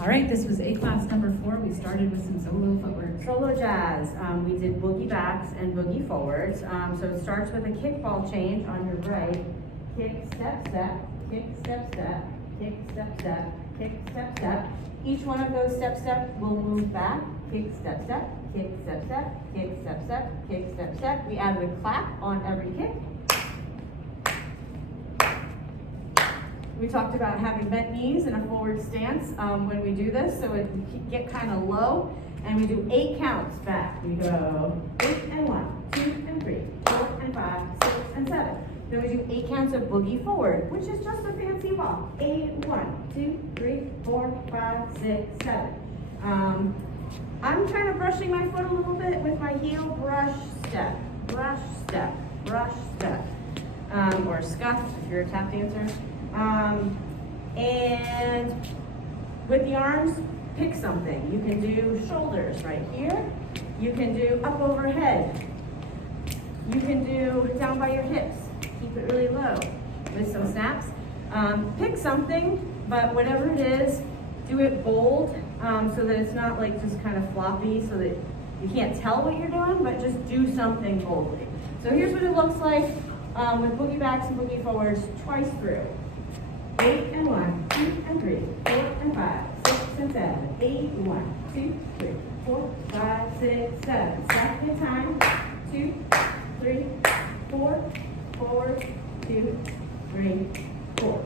All right, this was A class number 4. We started with some solo footwork. Solo jazz. We did boogie backs and boogie forwards. So it starts with a kickball change on your right. Kick, step, step, kick, step, step, kick, step, step, kick, step, step. Each one of those step, step will move back. Kick, step, step, kick, step, step, kick, step, step, kick, step, step. We added a clap on every kick. We talked about having bent knees in a forward stance when we do this, so it get kind of low, and we do 8 counts back. We go 8 and 1, 2 and 3, 4 and 5, 6 and 7. Then we do 8 counts of boogie forward, which is just a fancy walk. 8, 1, 2, 3, 4, 5, 6, 7. I'm kind of brushing my foot a little bit with my heel. Brush, step, brush, step, brush, step, or scuff if you're a tap dancer. And with the arms, pick something. You can do shoulders right here. You can do up overhead. You can do down by your hips. Keep it really low with some snaps. Pick something, but whatever it is, do it bold so that it's not like just kind of floppy so that you can't tell what you're doing, but just do something boldly. So here's what it looks like with boogie backs and boogie forwards twice through. 8 and 1, 2 and 3, 4 and 5, 6 and 7, 8, 1, 2, 3, 4, 5, 6, 7. Second time, 2, 3, 4, forward, 2, 3, 4.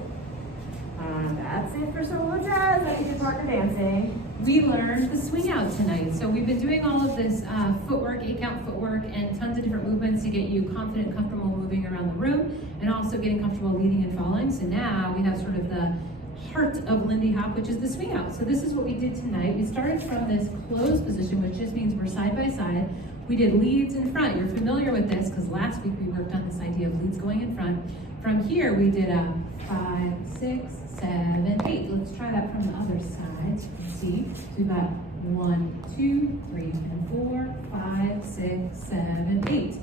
That's it for solo jazz. Let me do partner dancing. We learned the swing out tonight. So we've been doing all of this footwork, 8-count footwork, and tons of different movements to get you confident and comfortable moving around the room, and also getting comfortable leading and following. So now we have sort of the heart of Lindy Hop, which is the swing out. So this is what we did tonight. We started from this closed position, which just means we're side by side. We did leads in front. You're familiar with this because last week we worked on this idea of leads going in front. From here we did a 5, 6, 7, 8. Let's try that from the other side so you can see. So we've got 1, 2, 3, and 4, 5, 6, 7, 8.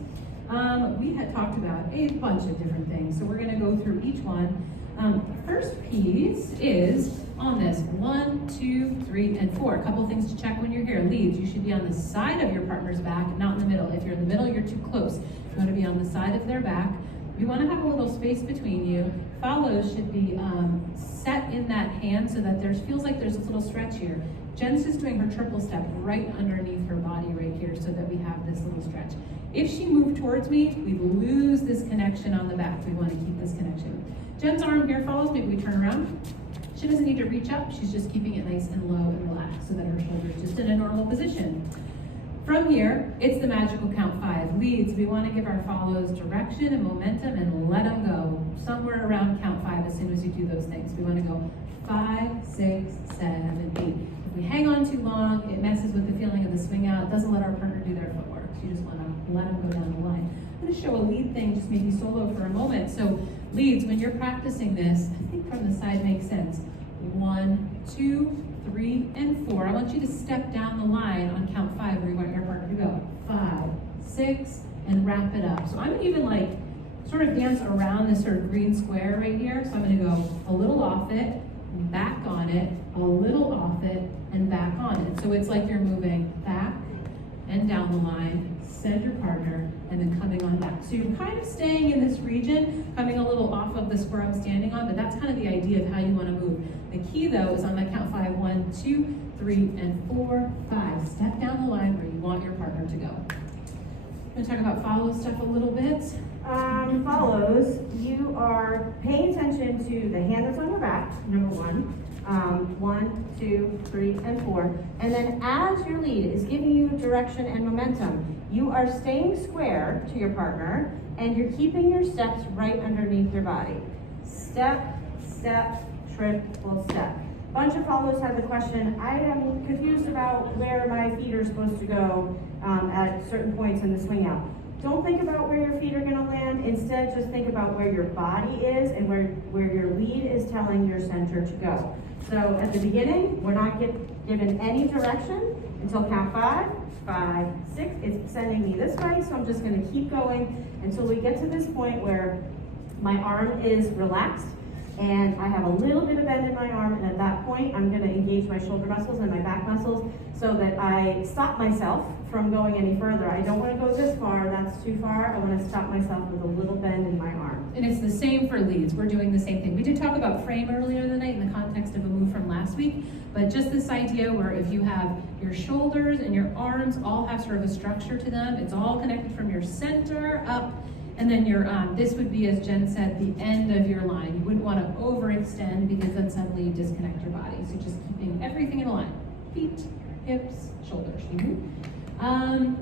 We had talked about a bunch of different things, so we're going to go through each one. First piece is on this 1, 2, 3, and 4. A couple things to check when you're here. Leads, you should be on the side of your partner's back, not in the middle. If you're in the middle, you're too close. You want to be on the side of their back. You want to have a little space between you. Follows should be set in that hand so that there feels like there's a little stretch here. Jen's just doing her triple step right underneath her body right here so that we have this little stretch. If she moved towards me, we lose this connection on the back. We want to keep this connection. Jen's arm here follows. Maybe we turn around. She doesn't need to reach up. She's just keeping it nice and low and relaxed so that her shoulder is just in a normal position. From here, it's the magical count 5. Leads, we want to give our follows direction and momentum and let them go. Somewhere around count 5 as soon as you do those things. We want to go 5, 6, 7, 8. If we hang on too long, it messes with the feeling of the swing out. It doesn't let our partner do their footwork. So you just want to let them go down the line. I'm going to show a lead thing, just maybe solo for a moment. So leads, when you're practicing this, I think from the side makes sense. 1, 2, 3, and 4. I want you to step down the line on count 5 where you want your partner to go. 5, 6, and wrap it up. So I'm gonna even like sort of dance around this sort of green square right here. So I'm gonna go a little off it, back on it, a little off it, and back on it. So it's like you're moving back and down the line, send your partner, and then coming on back. So you're kind of staying in this region, coming a little off of the square I'm standing on, but that's kind of the idea of how you want to move. The key though is on that count 5, 1, 2, 3, and 4, 5. Step down the line where you want your partner to go. I'm going to talk about follow stuff a little bit. Follows, you are paying attention to the hand that's on your back, number 1. 1, 2, 3, and 4. And then as your lead is giving you direction and momentum, you are staying square to your partner and you're keeping your steps right underneath your body. Step, step, triple step. Bunch of follows have the question, I am confused about where my feet are supposed to go at certain points in the swing out. Don't think about where your feet are going to land. Instead, just think about where your body is and where your lead is telling your center to go. So at the beginning, we're not given any direction until count 5, 5, 6. It's sending me this way, so I'm just going to keep going until we get to this point where my arm is relaxed and I have a little bit of bend in my arm, and at that point, I'm gonna engage my shoulder muscles and my back muscles so that I stop myself from going any further. I don't wanna go this far, that's too far. I wanna stop myself with a little bend in my arm. And it's the same for leads. We're doing the same thing. We did talk about frame earlier in the night in the context of a move from last week, but just this idea where if you have your shoulders and your arms all have sort of a structure to them, it's all connected from your center up, and then your this would be, as Jen said, the end of your line. You wouldn't want to overextend because then suddenly you disconnect your body. So just keeping everything in a line. Feet, hips, shoulders.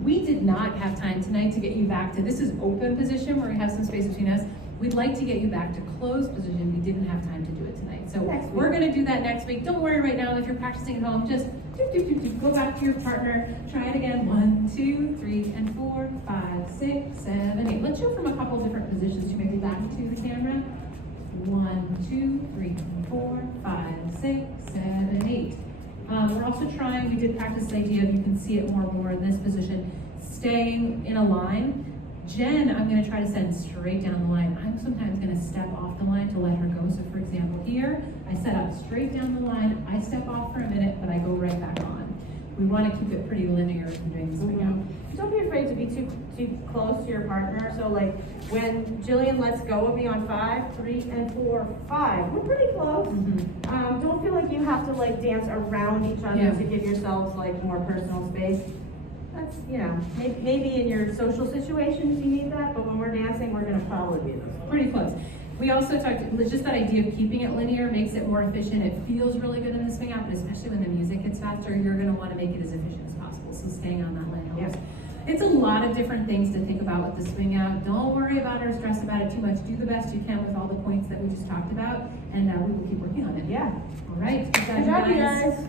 We did not have time tonight to get you back to, this is open position where we have some space between us. We'd like to get you back to closed position. We didn't have time to do it tonight. So we're gonna do that next week. Don't worry right now if you're practicing at home, just go back to your partner, try it again. 1, 2, 3, and 4, 5, 6, 7, 8. Let's show from a couple different positions to maybe back to the camera. 1, 2, 3, 4, 5, 6, 7, 8. We're also trying, we did practice the idea of, you can see it more when we're in this position, staying in a line. Jen, I'm gonna try to send straight down the line. I'm sometimes gonna step off the line to let her go. So for example, here, I set up straight down the line, I step off for a minute, but I go right back on. We wanna keep it pretty linear as we're doing this swing out. Don't be afraid to be too close to your partner. So like when Jillian lets go of me on 5, 3, and 4, 5, we're pretty close. Don't feel like you have to like dance around each other to give yourselves like more personal space. That's, maybe in your social situations you need that, but when we're dancing, we're gonna follow you. Pretty close. We also talked, just that idea of keeping it linear makes it more efficient. It feels really good in the swing out, but especially when the music gets faster, you're gonna wanna make it as efficient as possible. So staying on that line helps. It's a lot of different things to think about with the swing out. Don't worry about it or stress about it too much. Do the best you can with all the points that we just talked about, and we will keep working on it. Yeah. All right. Good job, you guys.